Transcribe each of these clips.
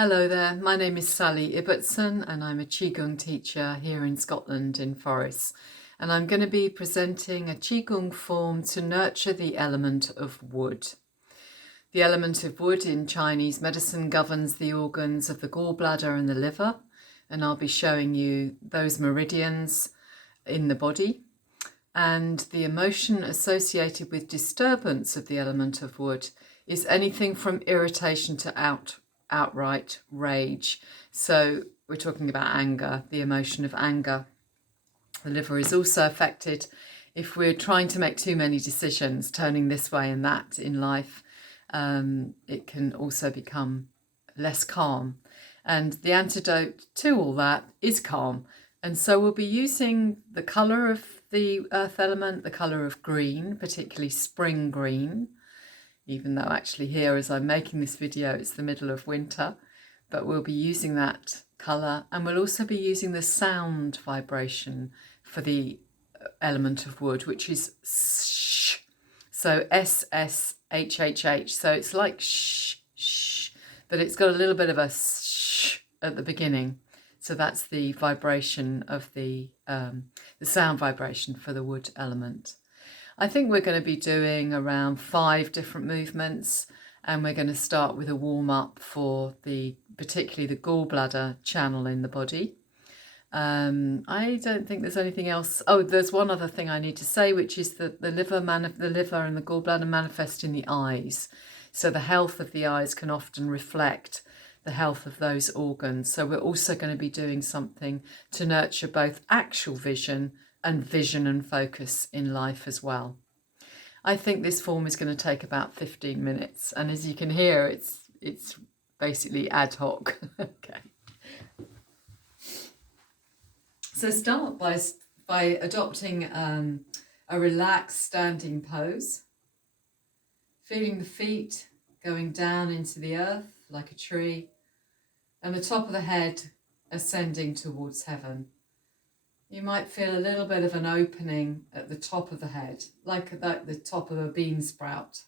Hello there, my name is Sally Ibbotson and I'm a Qigong teacher here in Scotland in Forres. And I'm going to be presenting a Qigong form to nurture the element of wood. The element of wood in Chinese medicine governs the organs of the gallbladder and the liver. And I'll be showing you those meridians in the body. And the emotion associated with disturbance of the element of wood is anything from irritation to outright rage. So we're talking about anger, the emotion of anger. The liver is also affected if we're trying to make too many decisions, turning this way and that in life. It can also become less calm. And the antidote to all that is calm. And so we'll be using the colour of the earth element, the colour of green, particularly spring green, even though actually here as I'm making this video it's the middle of winter, but we'll be using that colour, and we'll also be using the sound vibration for the element of wood, which is sh. So SSHHH, so it's like sh, but it's got a little bit of a sh at the beginning. So that's the vibration of the sound vibration for the wood element. I think we're going to be doing around 5 different movements, and we're going to start with a warm-up for particularly the gallbladder channel in the body. I don't think there's anything else. Oh, there's one other thing I need to say, which is that the liver and the gallbladder manifest in the eyes. So the health of the eyes can often reflect the health of those organs. So we're also going to be doing something to nurture both actual vision and focus in life as well. I think this form is going to take about 15 minutes, and as you can hear, it's basically ad hoc. Okay. So start by adopting a relaxed standing pose, feeling the feet going down into the earth like a tree, and the top of the head ascending towards heaven. You might feel a little bit of an opening at the top of the head, like the top of a bean sprout,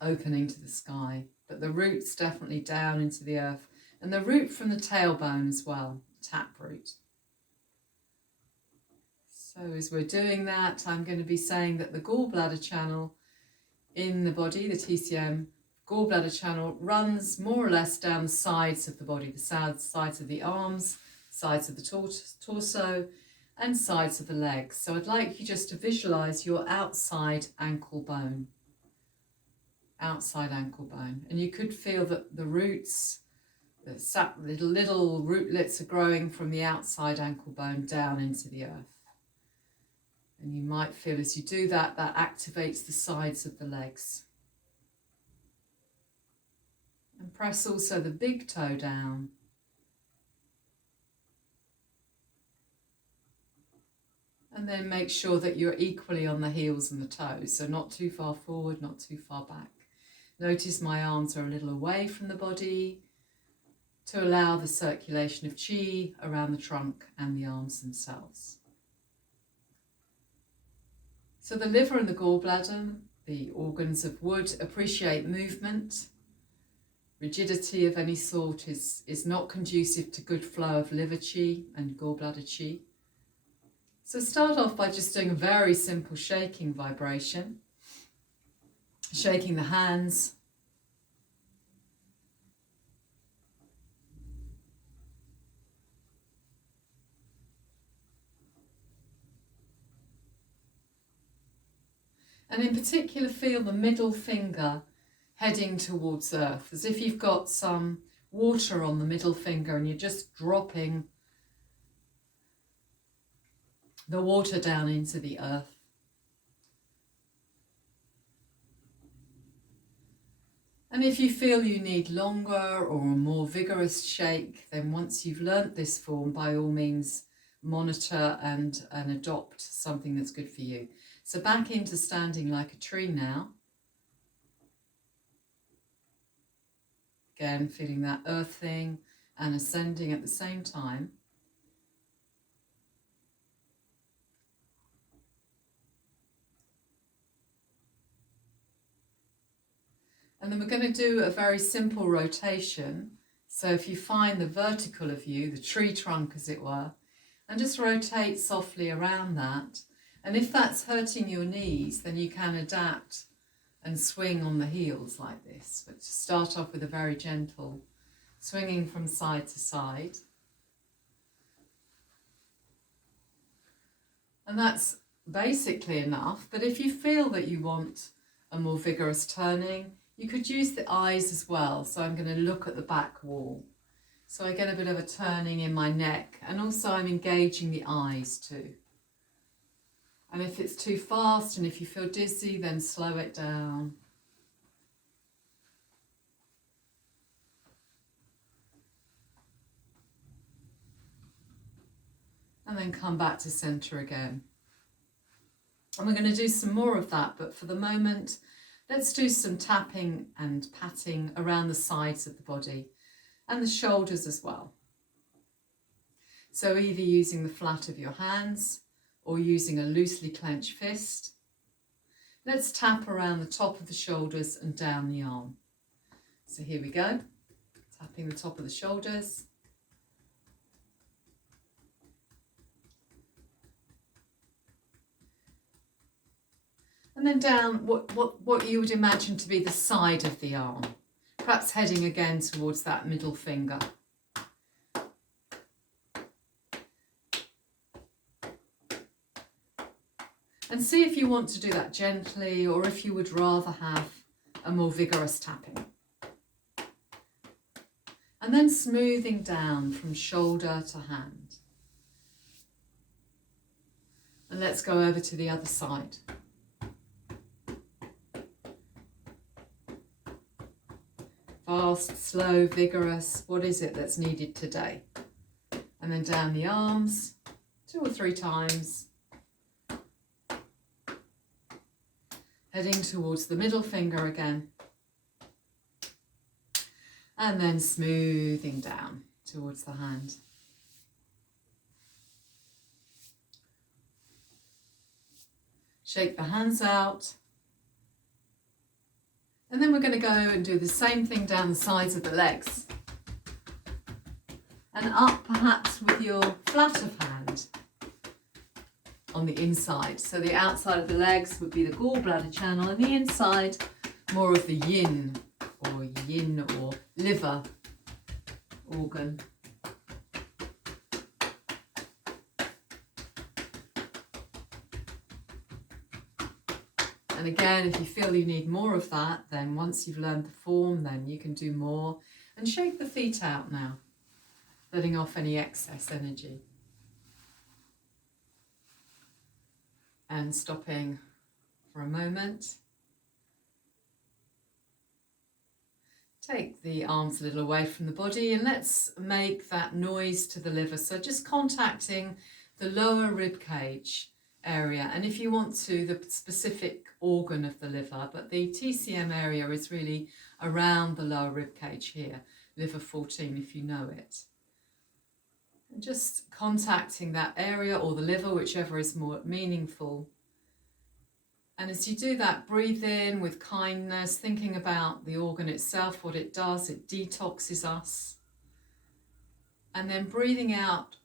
opening to the sky. But the root's definitely down into the earth, and the root from the tailbone as well, tap root. So as we're doing that, I'm going to be saying that the gallbladder channel in the body, the TCM gallbladder channel, runs more or less down the sides of the body, the sides of the arms, sides of the torso, and sides of the legs. So I'd like you just to visualize your outside ankle bone. Outside ankle bone. And you could feel that the roots, the little rootlets are growing from the outside ankle bone down into the earth. And you might feel as you do that, that activates the sides of the legs. And press also the big toe down. And then make sure that you're equally on the heels and the toes, so not too far forward, not too far back. Notice my arms are a little away from the body to allow the circulation of qi around the trunk and the arms themselves. So the liver and the gallbladder, the organs of wood, appreciate movement. Rigidity of any sort is not conducive to good flow of liver qi and gallbladder qi. So start off by just doing a very simple shaking vibration, shaking the hands, and in particular feel the middle finger heading towards earth, as if you've got some water on the middle finger and you're just dropping the water down into the earth. And if you feel you need longer or a more vigorous shake, then once you've learnt this form, by all means monitor and adopt something that's good for you. So back into standing like a tree now. Again, feeling that earthing and ascending at the same time. And And then we're going to do a very simple rotation. So if you find the vertical of you, the tree trunk as it were, and just rotate softly around that. And if that's hurting your knees, then you can adapt and swing on the heels like this. But to start off with a very gentle swinging from side to side. And that's basically enough. But if you feel that you want a more vigorous turning, you could use the eyes as well. So I'm going to look at the back wall. So I get a bit of a turning in my neck, and also I'm engaging the eyes too. And if it's too fast and if you feel dizzy, then slow it down. And then come back to center again. And we're going to do some more of that, but for the moment, let's do some tapping and patting around the sides of the body and the shoulders as well. So either using the flat of your hands or using a loosely clenched fist. Let's tap around the top of the shoulders and down the arm. So here we go, tapping the top of the shoulders. And then down what you would imagine to be the side of the arm, perhaps heading again towards that middle finger. And see if you want to do that gently, or if you would rather have a more vigorous tapping. And then smoothing down from shoulder to hand. And let's go over to the other side. Fast, slow, vigorous, what is it that's needed today? And then down the arms, 2 or 3 times. Heading towards the middle finger again. And then smoothing down towards the hand. Shake the hands out. And then we're going to go and do the same thing down the sides of the legs. And up perhaps with your flat of hand on the inside. So the outside of the legs would be the Gallbladder Channel, and the inside more of the yin or liver organ. And again, if you feel you need more of that, then once you've learned the form, then you can do more. And shake the feet out now, letting off any excess energy. And stopping for a moment. Take the arms a little away from the body, and let's make that noise to the liver. So just contacting the lower rib cage area, and if you want to, the specific organ of the liver, but the TCM area is really around the lower rib cage here, liver 14 if you know it. And just contacting that area or the liver, whichever is more meaningful. And as you do that, breathe in with kindness, thinking about the organ itself, what it does, it detoxes us. And then breathing out,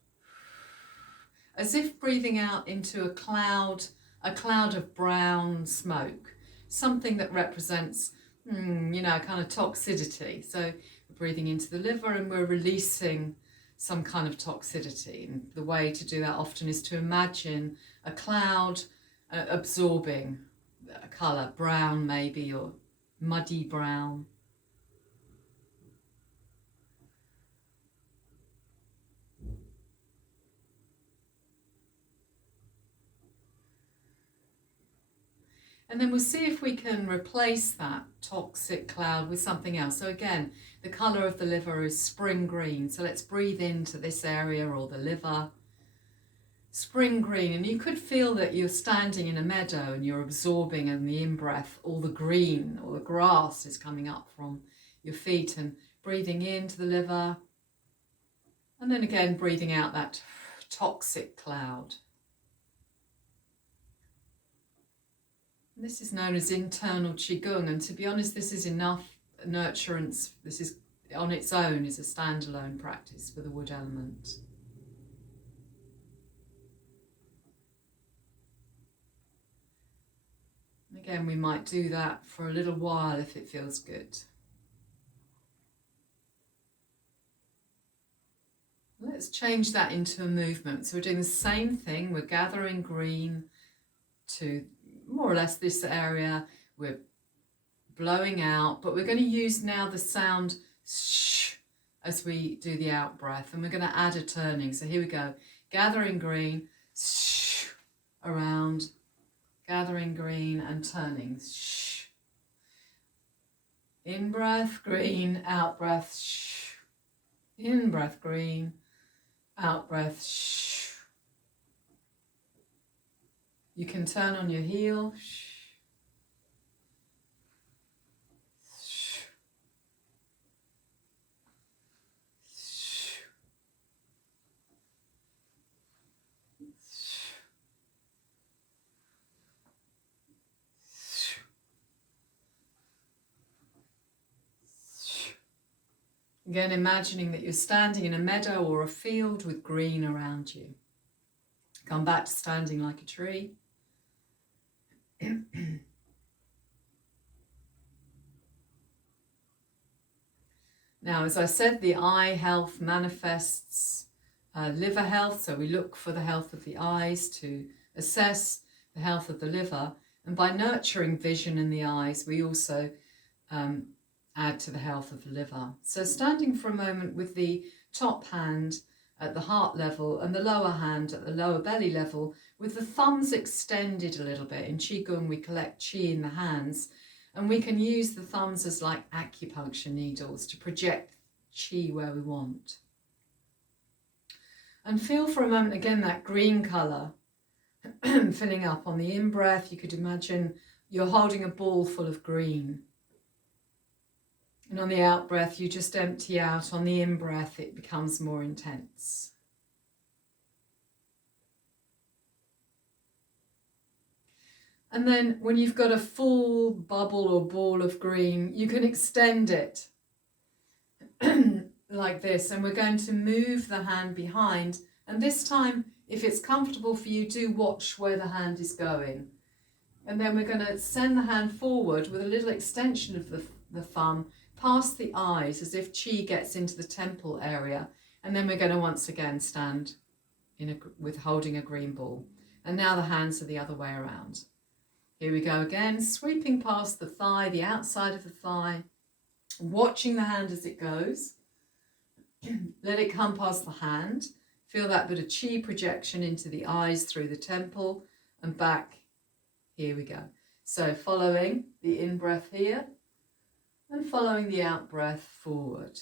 as if breathing out into a cloud of brown smoke, something that represents, kind of toxicity. So we're breathing into the liver and we're releasing some kind of toxicity. And the way to do that often is to imagine a cloud absorbing a colour, brown maybe, or muddy brown. And then we'll see if we can replace that toxic cloud with something else. So again, the colour of the liver is spring green. So let's breathe into this area or the liver. Spring green, and you could feel that you're standing in a meadow and you're absorbing in the in-breath all the green, or the grass is coming up from your feet, and breathing into the liver. And then again, breathing out that toxic cloud. This is known as internal Qigong, and to be honest, this is enough nurturance, this is on its own, is a standalone practice for the wood element. Again, we might do that for a little while if it feels good. Let's change that into a movement. So we're doing the same thing. We're gathering green to more or less this area. We're blowing out, but we're going to use now the sound sh as we do the out breath, and we're going to add a turning. So here we go. Gathering green, sh, around, gathering green and turning. Shh. In breath, green, out breath, shh. In breath, green, out breath, shh. You can turn on your heel. Shh. Shh. Shh. Again, imagining that you're standing in a meadow or a field with green around you. Come back to standing like a tree. Now, as I said, the eye health manifests liver health, so we look for the health of the eyes to assess the health of the liver. And by nurturing vision in the eyes, we also add to the health of the liver. So standing for a moment with the top hand at the heart level and the lower hand at the lower belly level, with the thumbs extended a little bit. In Qigong, we collect qi in the hands, and we can use the thumbs as like acupuncture needles to project qi where we want. And feel for a moment again that green colour filling up. On the in-breath, you could imagine you're holding a ball full of green. And on the out-breath, you just empty out. On the in-breath, it becomes more intense. And then when you've got a full bubble or ball of green, you can extend it like this. And we're going to move the hand behind. And this time, if it's comfortable for you, do watch where the hand is going. And then we're going to send the hand forward with a little extension of the thumb past the eyes, as if qi gets into the temple area. And then we're going to once again stand with holding a green ball. And now the hands are the other way around. Here we go again, sweeping past the thigh, the outside of the thigh, watching the hand as it goes. Let it come past the hand. Feel that bit of qi projection into the eyes through the temple and back. Here we go. So following the in-breath here and following the out-breath forward.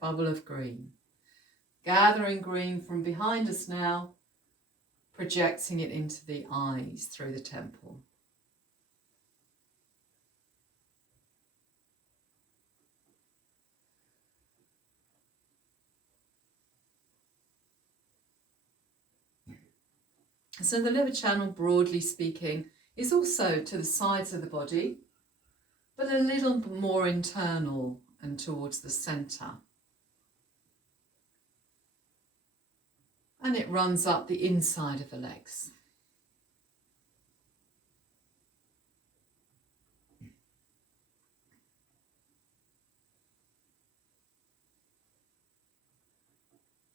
Bubble of green. Gathering green from behind us now, projecting it into the eyes through the temple. So the liver channel, broadly speaking, is also to the sides of the body, but a little more internal and towards the centre. And it runs up the inside of the legs.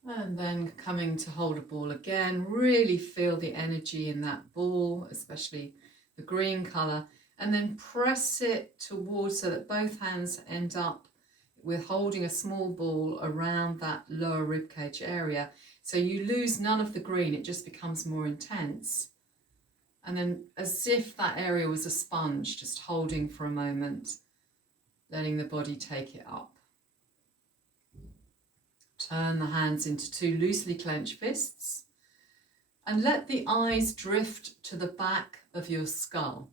And then coming to hold a ball again, really feel the energy in that ball, especially the green colour, and then press it towards so that both hands end up with holding a small ball around that lower ribcage area. So you lose none of the green, it just becomes more intense. And then as if that area was a sponge, just holding for a moment, letting the body take it up. Turn the hands into two loosely clenched fists and let the eyes drift to the back of your skull.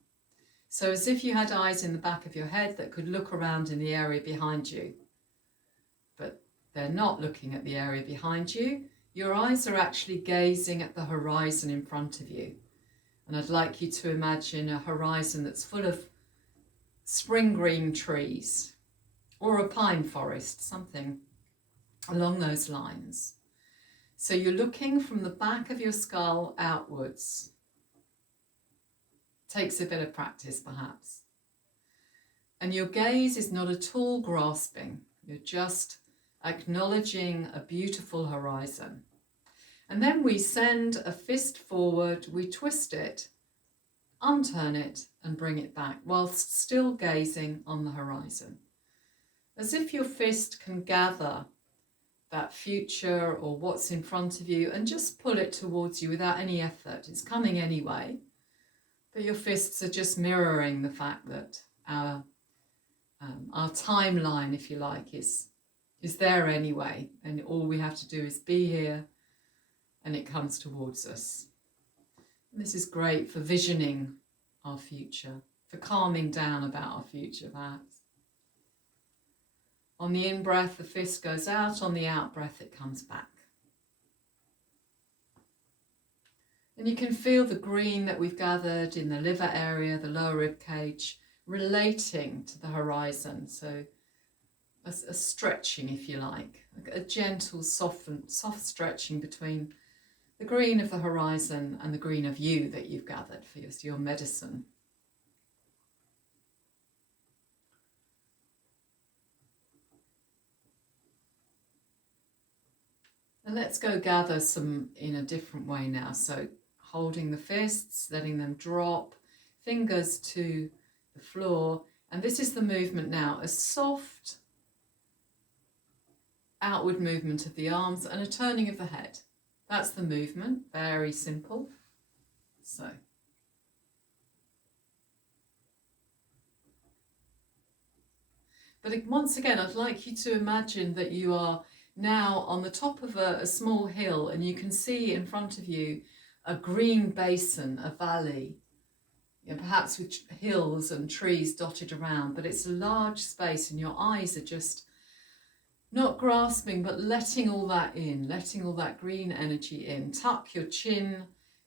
So as if you had eyes in the back of your head that could look around in the area behind you. But they're not looking at the area behind you. Your eyes are actually gazing at the horizon in front of you. And I'd like you to imagine a horizon that's full of spring green trees or a pine forest, something along those lines. So you're looking from the back of your skull outwards. Takes a bit of practice perhaps. And your gaze is not at all grasping. You're just acknowledging a beautiful horizon. And then we send a fist forward, we twist it, unturn it and bring it back whilst still gazing on the horizon. As if your fist can gather that future or what's in front of you and just pull it towards you without any effort. It's coming anyway, but your fists are just mirroring the fact that our timeline, if you like, is there anyway, and all we have to do is be here and it comes towards us. And this is great for visioning our future, for calming down about our future perhaps. On the in-breath, the fist goes out. On the out-breath, it comes back. And you can feel the green that we've gathered in the liver area, the lower rib cage, relating to the horizon. So a stretching, if you like, a gentle, soft stretching between the green of the horizon and the green of you that you've gathered for your medicine. And let's go gather some in a different way now. So holding the fists, letting them drop, fingers to the floor. And this is the movement now, a soft outward movement of the arms and a turning of the head. That's the movement, very simple. So. But once again, I'd like you to imagine that you are now on the top of a small hill and you can see in front of you a green basin, a valley, perhaps with hills and trees dotted around, but it's a large space and your eyes are just not grasping but letting all that in, letting all that green energy in. Tuck your chin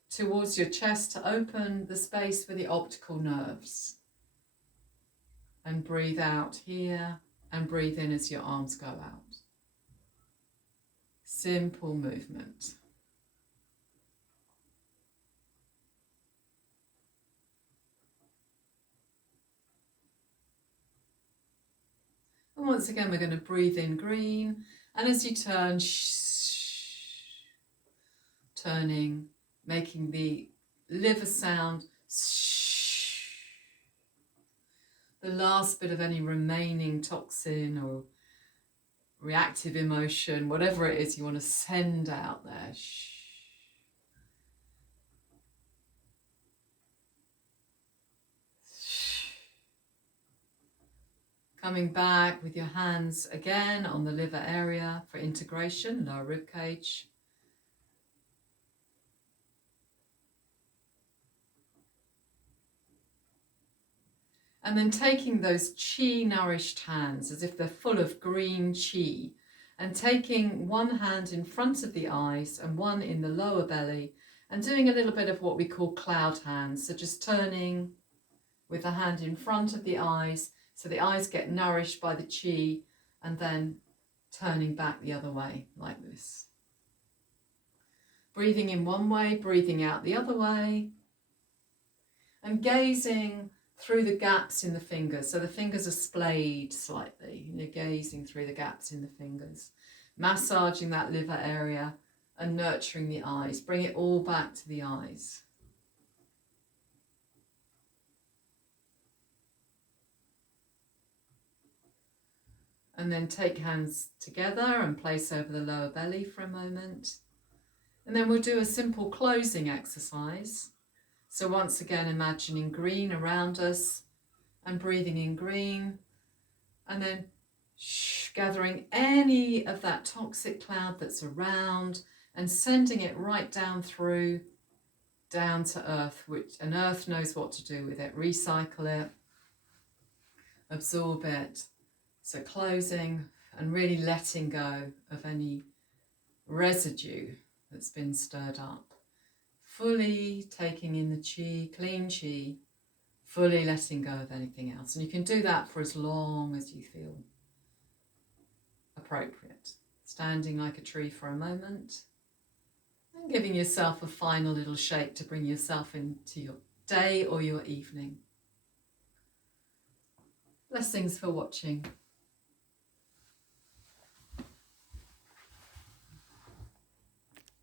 towards your chest to open the space for the optical nerves. And breathe out here and breathe in as your arms go out. Simple movement. And once again, we're going to breathe in green. And as you turn, turning, making the liver sound, the last bit of any remaining toxin or reactive emotion, whatever it is you want to send out there. Coming back with your hands again on the liver area for integration, lower rib cage. And then taking those chi-nourished hands as if they're full of green chi, and taking one hand in front of the eyes and one in the lower belly, and doing a little bit of what we call cloud hands. So just turning with the hand in front of the eyes, so the eyes get nourished by the chi, and then turning back the other way like this. Breathing in one way, breathing out the other way, and gazing through the gaps in the fingers. So the fingers are splayed slightly. You're gazing through the gaps in the fingers, massaging that liver area and nurturing the eyes. Bring it all back to the eyes. And then take hands together and place over the lower belly for a moment. And then we'll do a simple closing exercise. So once again, imagining green around us and breathing in green, and then gathering any of that toxic cloud that's around and sending it right down through, down to earth, and earth knows what to do with it. Recycle it, absorb it. So closing and really letting go of any residue that's been stirred up. Fully taking in the chi, clean chi, fully letting go of anything else. And you can do that for as long as you feel appropriate. Standing like a tree for a moment and giving yourself a final little shake to bring yourself into your day or your evening. Blessings for watching.